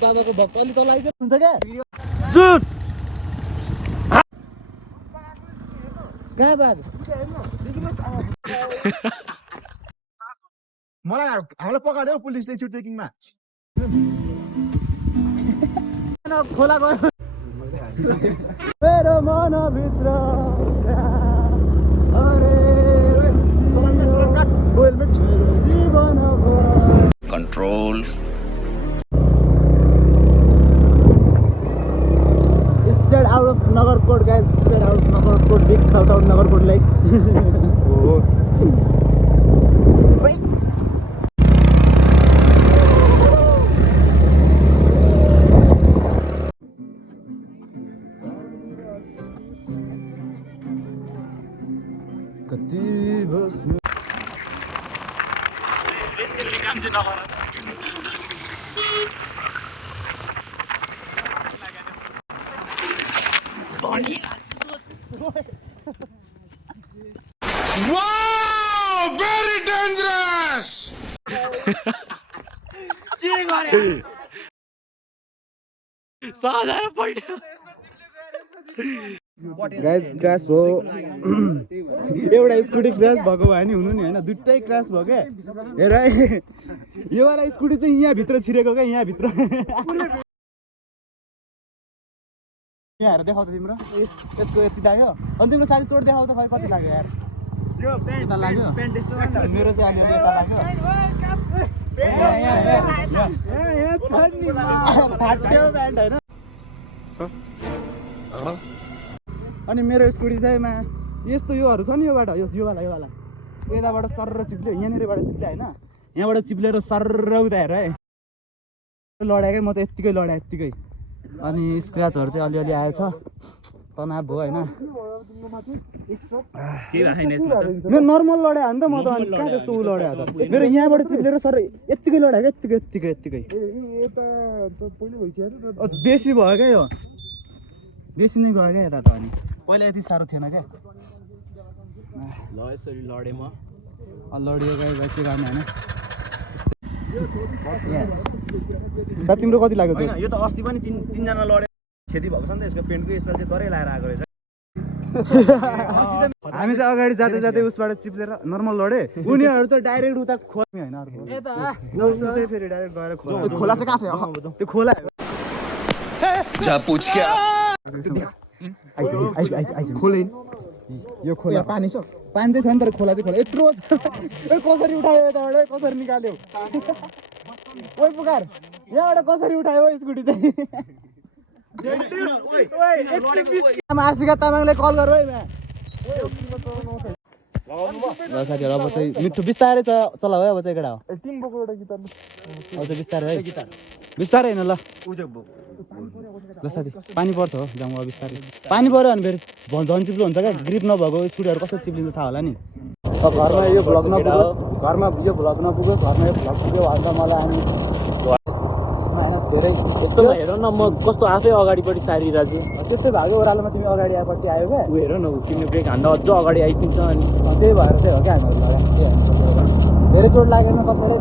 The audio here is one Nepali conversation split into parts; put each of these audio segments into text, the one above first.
बाबाको भक्त अलि तल आइज हुन्छ क्या जुट कहाँ बाघ मलाई हामीलाई पकाड्यो पुलिसले सिट चेकिङमा खोला गयो मेरो मनभित्र control straight out of Nagarkot guys straight out of Nagarkot big shout out नगरकोटलाई कति बस्नु काम चाहिँ नगर Wow, very dangerous. के गरे साधारण पल्ट्यो गाइस क्रास भयो एउटा स्कुटी क्रास भएको भए नि हुनु नि होइन दुइटै क्रास भयो क्या हेर है यो वाला स्कुटी चाहिँ यहाँभित्र छिरेको क्या यहाँभित्र यहाँहरू देखाउ त तिम्रो यसको यति लाग्यो अनि तिम्रो साथी चोट देखाउ त खै कति लाग्यो यार यो पेन्ट लाग्यो मेरो चाहिँ अलि यता लाग्यो होइन अनि मेरो स्कुटी चाहिँ यस्तो योहरू छ नि योबाट योवाला यताबाट सर्र चिप्ल्यो यहाँनिरबाट चिप्ल्यो होइन यहाँबाट चिप्लेर सर्र उता हेर है लडाएकै म चाहिँ यत्तिकै लडाएँ यत्तिकै अनि स्क्र्याचहरू चाहिँ अलिअलि आएछ तनाव भयो होइन मेरो नर्मल लडाएँ हो नि त म त अनि कहाँ त्यस्तो ऊ लडाएँ त मेरो यहाँबाट चिप्लेर सर यत्तिकै लडाएँ क्या यत्तिकै बेसी भयो क्या यो बेसी नै गयो क्या यता त अनि पहिला यति साह्रो थिएन क्या ल यसरी लडे म लडियो गाई के गर्ने होइन साथ तिम्रो कति लाग्यो होइन यो त अस्ति पनि तीनजना लडे क्षति भएको छ नि त यसको पेन्टको यसपालि चाहिँ डरै लाएर आएको रहेछ हामी चाहिँ अगाडि जाँदै जाँदै उसबाट चिप्लेर नर्मल लडे उनीहरू त डाइरेक्ट उता खोल्ने होइन अर्को फेरि डाइरेक्ट गएर खोला चाहिँ कहाँ छ त्यो खोला खोले यो खोला पानी छ पानी चाहिँ छ नि तर खोला चाहिँ खोला यत्रो छ कसरी उठायो यताबाट कसरी निकाल्यो ओइ पुकार यहाँबाट कसरी उठायो स्कुटी चाहिँ आशिका तामाङले कल गर है ल साथीहरू अब चाहिँ मिठो बिस्तारै चलाऊ है अब चाहिँ केटा हो अब चाहिँ बिस्तारै है बिस्तारै होइन ल ल साथी पानी पर्छ हो जाउँ अब बिस्तारै पानी पऱ्यो भने फेरि झन् चिप्लो हुन्छ क्या ग्रिप नभएको स्कुटीहरू कसरी चिप्लिन्छ थाहा होला नि घरमा यो भ्लग नपुगोस् घरमा यो भ्लग नपुगोस् घरमा यो भ्लग पुग्यो अन्त मलाई अनि धेरै यस्तोमा हेर न म कस्तो आफै अगाडिपट्टि सारिरहेको छु त्यस्तै भएको ओह्रालोमा तिमी अगाडि आएपछि आयो क्या ऊ हेर न तिम्रो ब्रेक हान्दा अझ अगाडि आइसिन्छ अनि त्यही भएर चाहिँ हो क्या हामीहरू लगाएको धेरै चोट लागेन कसैलाई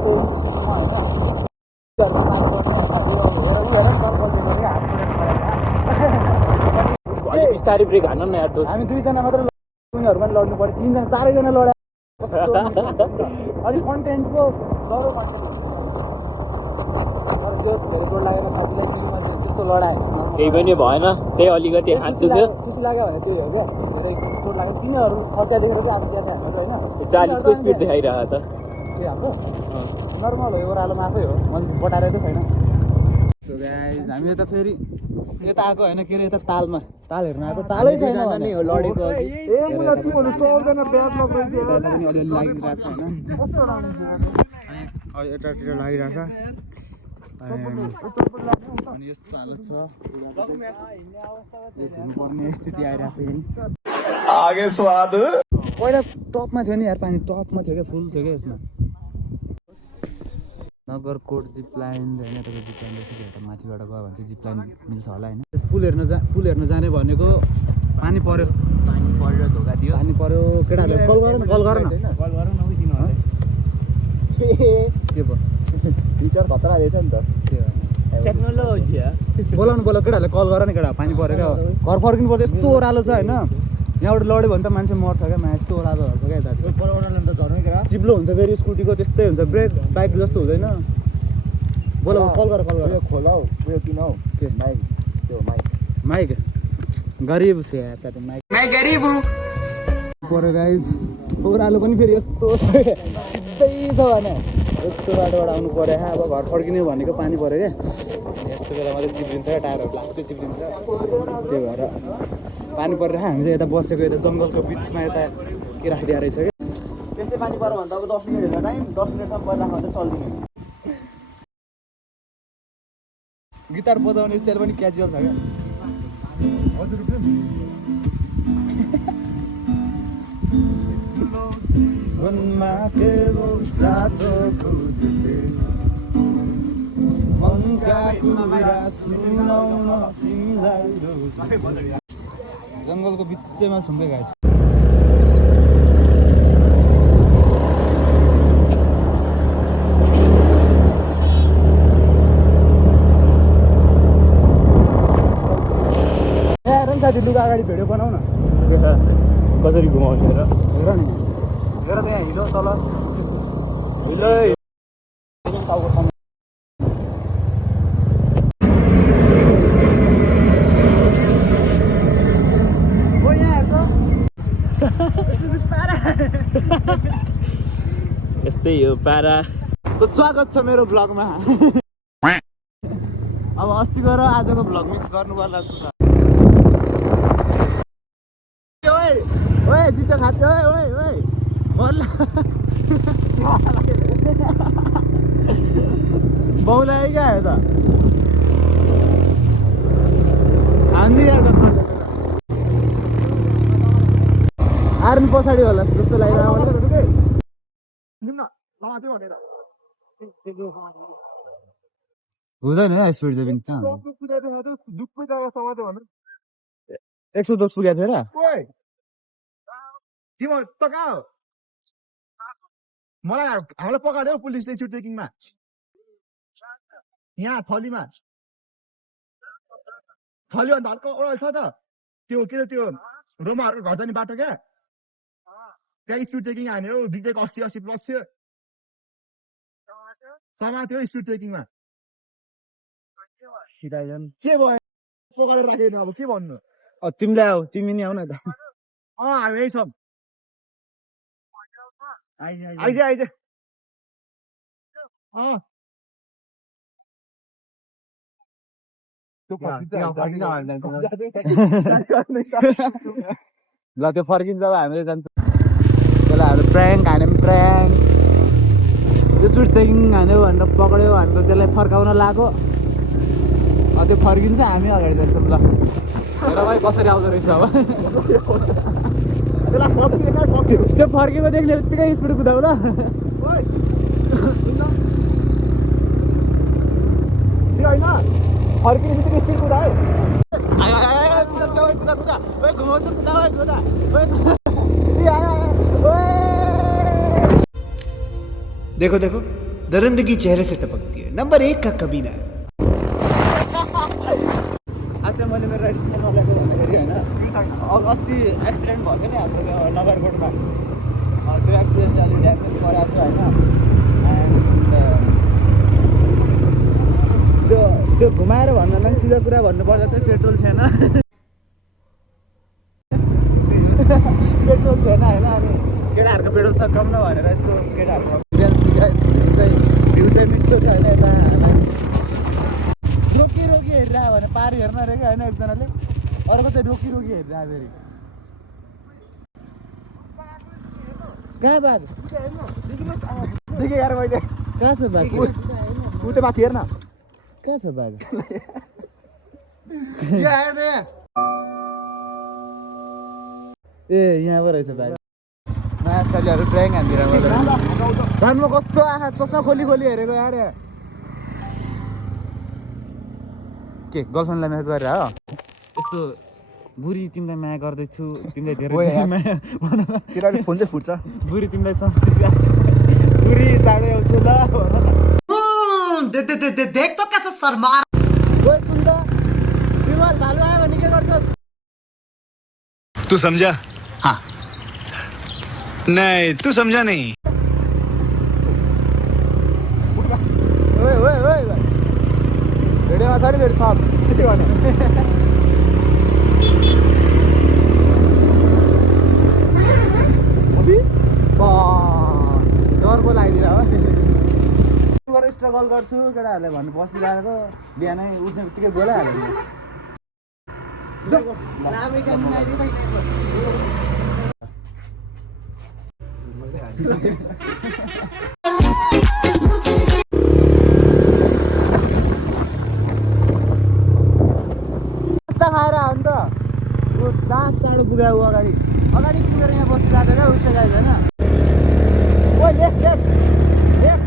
त्यही बिस्तारै ब्रेक हान्न न यार हामी दुईजना मात्र उनीहरू पनि लड्नु पर्यो तिनजना चारैजना लडा अलिक कन्टेन्टको डरो कन्टेन्ट धेरै चोट लागेन साथीलाई फिल्डमा त्यस्तो लडाएँ त्यही पनि भएन त्यही अलिकति हात दुख्यो खुसी लाग्यो भने त्यही हो क्या धेरै चोट लाग्यो तिनीहरू खस्या देखेर चाहिँ अब त्यहाँ हाम्रो होइन 40को स्पिड देखाइरहेको त त्यो हाम्रो नर्मल हो ओह्रालोमा आफै हो मैले बटाएर त छैन सो गाइज हामी यता फेरि यता आएको होइन के अरे यता तालमा ताल हेर्न आएको तालै छैन नि हो लडेको पनि अलिअलि लागिरहेको छ होइन यतातिर लागिरहेको अनि यस्तो हालत छ धुनुपर्ने स्थिति आइरहेको छ यहीँ पहिला टपमा थियो नि यार पानी टपमा थियो क्या फुल थियो क्या यसमा नगरकोट जिप लाइन होइन तपाईँको जिप लाइन जस्तो हेर्दा माथिबाट गयो भने चाहिँ जिप लाइन मिल्छ होला होइन पुल हेर्न जाने भनेको पानी पर्यो धोका दियो पानी पर्यो केटाहरूले कल गर न के भयो टिचर खतरा रहेछ नि त टेक्नोलोजी बोलाउनु केटाहरूले कल गर नि केटा पानी पऱ्यो क्या घर फर्किनु पर्छ यस्तो ओह्रालो छ होइन यहाँबाट लड्यो भने त मान्छे मर्छ क्या यस्तो ओह्रालो छ क्या यता चिप्लो हुन्छ फेरि स्कुटीको त्यस्तै हुन्छ ब्रेक बाइक जस्तो हुँदैन बोला कल गर खोला हौ उयो किन हौ के माइक त्यो माइक गरिब छ यार साथी माइक गरिब पऱ्यो गाइज ओह्रालो पनि फेरि यस्तो छ सिधै छ भने यस्तो बाटोबाट आउनु पऱ्यो अब घर फर्किने भनेको पानी पऱ्यो क्या यस्तो बेला मात्रै चिप्लिन्छ क्या टायरहरू लास्टै चिप्लिन्छ त्यही भएर पानी परेर हामी चाहिँ यता बसेको यता जङ्गलको बिचमा यता के राखिदिएको रहेछ क्या त्यस्तै पानी पऱ्यो भने त अब 10 मिनट हेर्दा टाइम 10 मिनटसम्म पहिला राख्दा चाहिँ चल्दिने गिटार बजाउने स्टाइल पनि क्याजुअल छ क्या मनमा केवल साथो खोज्थे मनका कुरा सुनाउन तिमीलाई जङ्गलको बिचमा छौँ क्या गाइस साथी लुगा अगाडि भिडियो बनाऊ न कसरी घुमाउने र हेर नि हेर त्यहाँ हिलो तल हिलो यस्तै हो पारा त स्वागत छ मेरो भ्लगमा अब अस्तिको र आजको भ्लग मिक्स गर्नु पर्ला जस्तो छ ओए जित्यो खाथ्यो ओए मर्ला बाउले आयो क्या आयो त हामी आर्मी पछाडि होला जस्तो लागिरहेको हुँदैन है स्पिड चाहिँ 110 पुगेको थियो र तिम्रो त कहाँ हो मलाई हामीलाई पकाड्यो पुलिसले स्पिड चेकिङमा यहाँ थलीमा थली अन्त हल्का ओह्रालो छ त त्यो के त्यो रोमाहरू घर जाने बाटो क्या त्यहाँ स्पिड चेकिङ हान्यो बिग्रेको 80 प्लस थियो समात्यो स्पिड चेकिङमा के भयो पकाएर राखेन अब के भन्नु तिमीले आऊ तिमी नि आऊ न त हामी यही छौँ आइज ल त्यो फर्किन्छ अब हामीले जान्छौँ त्यसलाई हाम्रो प्र्याङ्क हान्यौँ प्र्याङ्क स्पिड चेकिङ हान्यो भनेर पक्रियो भनेर त्यसलाई फर्काउन लाग्यो त्यो फर्किन्छ हामी अगाडि जान्छौँ ल हेर भाइ कसरी आउँदो रहेछ अब त्यो फर्केको देख्ने बित्तिकै स्पिड कुदाऊ ल फर्किने बित्तिकै स्पिड कुदायो देखो देखो दरिंदगी चेहरे से टपकती है नंबर 1 का कमीना है आज मैले मेरो राइड नल्याएको भन्दाखेरि होइन अस्ति एक्सिडेन्ट भएको थियो नि हाम्रो नगरकोटमा त्यो एक्सिडेन्ट अलिक ड्यामेज गराएको छ होइन एन्ड त्यो घुमाएर भन्दा पनि सिधा कुरा भन्नुपर्दा चाहिँ पेट्रोल थिएन पेट्रोल थिएन होइन अनि केटाहरूको पेट्रोल सकाउन भनेर यस्तो केटाहरूको भ्यू चाहिँ मिठो छ होइन यता रोकी हेरेर भने पारी हेर्न अरे क्या होइन एकजनाले अर्को चाहिँ रोकी हेरेर फेरि कहाँ बाघ देखेँ यार मैले कहाँ छ बाघ ऊ त्यो माथि हेर्न कहाँ छ बाघ ए यहाँ पो रहेछ बाघ नयाँ सालीहरू ट्र्याङ हानिदिएर झन् म कस्तो आँखा चस्मा खोली हेरेको यार के गर्लफ्रेन्डलाई म्यासेज गरेर हो यस्तो बुढी तिमीलाई माया गर्दैछु तिमीलाई धेरै माया फोन चाहिँ फुट्छ बुढी तिमीलाई बुढी चाँडै आउँछु ल देख तो कैसे शर्मा ओए सुन त विमल भालु आयो भने के गर्छस्? तू समझा? हाँ नहीं तू समझा नहीं। ओए ओए ओए भिडियोमा छ नि फेरि सब के गर्ने डरको लागिदिएर हो स्ट्रगल गर्छु केटाहरूले भन्नु बसिरहेको बिहानै उठ्ने बित्तिकै बोलाइहाल्यो खाएर हो नि त दाँस चाँडो पुग्यो अगाडि अगाडि पुगेर यहाँ बसिरहेको क्या उच्च गाई होइन ओइ लेफ्ट लेफ्ट लेफ्ट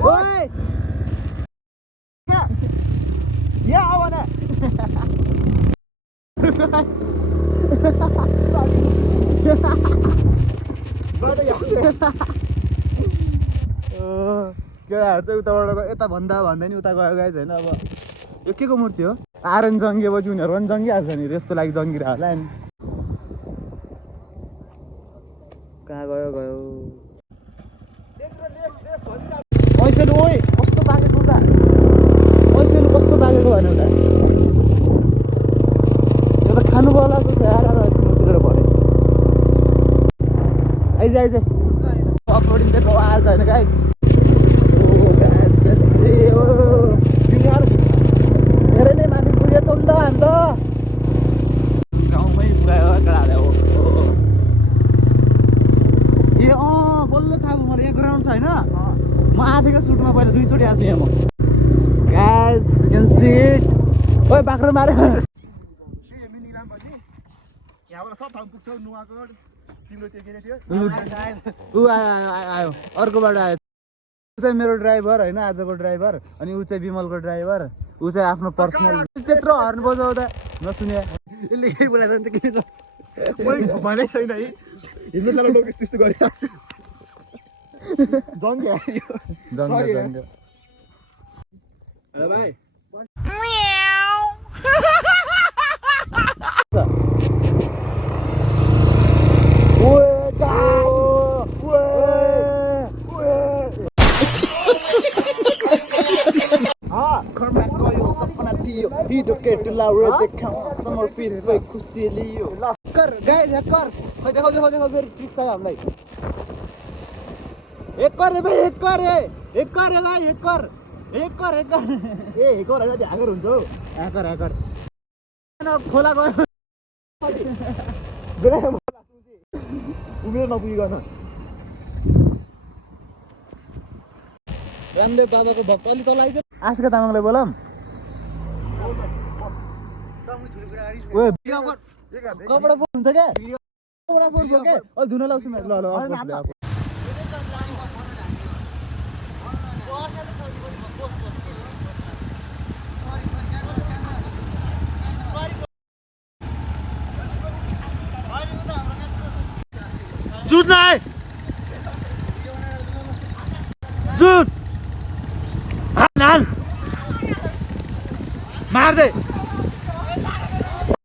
ओइ यहाँ आऊ न केटाहरू चाहिँ उताबाट यता भन्दा भन्दा नि उता गयो गाइज होइन अब यो के को मूर्ति हो आरन जङ्गिएपछि उनीहरू पनि जङ्गिहाल्छ नि यसको लागि जङ्गिरह होला नि कहाँ गयो गयो पैसेलु ओइ कस्तो बागेको उता पैसेलु कस्तो बागेको भने उता यो त खानु पर्ला जस्तो आएर छिमेकीतिर भन्यो आइज आइज अपलोडिङ चाहिँ बवाल छैन गाइज धेरै नै माथि पुगेछौँ नि त हामी त गाउँमै पुगायो केटाहरूले हो ए बल्ल थाहा भयो मलाई यहाँ ग्राउन्ड छ होइन म आधीको सुटमा पहिला 2 चोटि आएको छु यहाँ म guys you can see it ओइ बाख्रो मारे यहाँबाट सब ठाउँ पुग्छौ नुवाकोट तिम्रो त्यो के थियो ऊ आयो अर्कोबाट आयो ऊ चाहिँ मेरो ड्राइभर होइन आजको ड्राइभर अनि ऊ चाहिँ विमलको ड्राइभर ऊ चाहिँ आफ्नो पर्सनल त्यत्रो हर्न बजाउँदा नसुने यसले केही बोलाइदिन्छ के छ मैले भने छैन है हिँड्नु चला लोकेस त्यस्तो गरिरहेको छु जङ्ग हेलो भाइ घरमा गयो सपना थियो हिडो केटुलाउरो देखाउँ समर्पित भई खुसी लियो कर गाइस कर खै देखाउ देखाउ देखाउ फेरि ट्रिक छ हामीलाई एक कर रे भाइ एक कर रे भाइ एक कर ए एक कर हैन ह्याकर हुन्छ हौ ह्याकर खोला गयो उभिएर नपुगिकन रामदेव बाबाको भक्त अलि तल आइज आशिका तामाङलाई बोलाम ओए कपडा फोन हुन्छ क्या कपडा फोन भयो के अलि धुन लाउँछु म ल जुट नाही जुट हाल मार दे